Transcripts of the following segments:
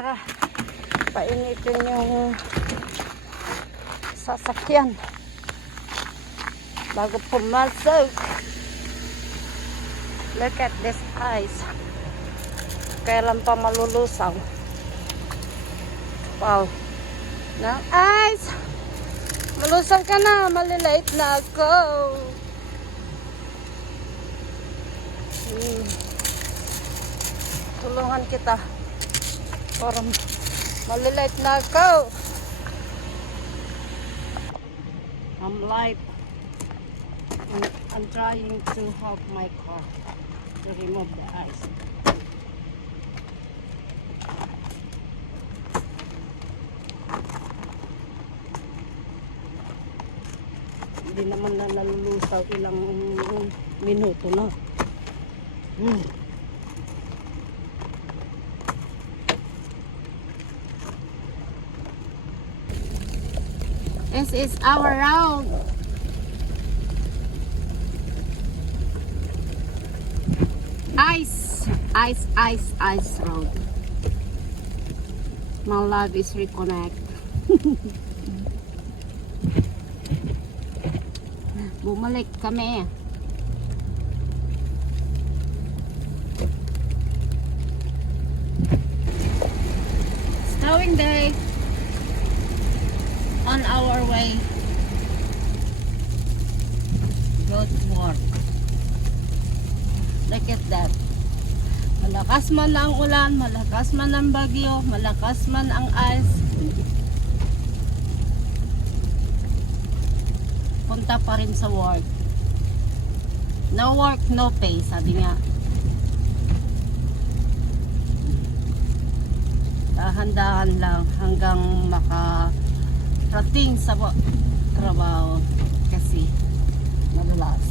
para painitin yung sasakyan bago pumasok. Look at this ice. Kailan pa malulusaw? Wow. Ng ice. Malusaw ka na. Malilate na ako. Tulungan kita. Para malilate na ako. I'm light. I'm trying to help my car to remove the ice. Hindi naman na nalulusaw, ilang minuto na. This is our round. Ice road. My love is reconnect. Bumalik kami. Snowing day. On our way. Go to work. Look at that. Malakas man ang ulan, malakas man ang bagyo, malakas man ang ice. Punta pa rin sa work. No work, no pay, sabi nga. Dahan-dahan lang hanggang makarating sa trabaho kasi madalas.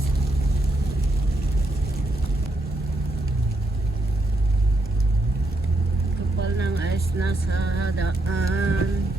Kapal ng ice na sa daan.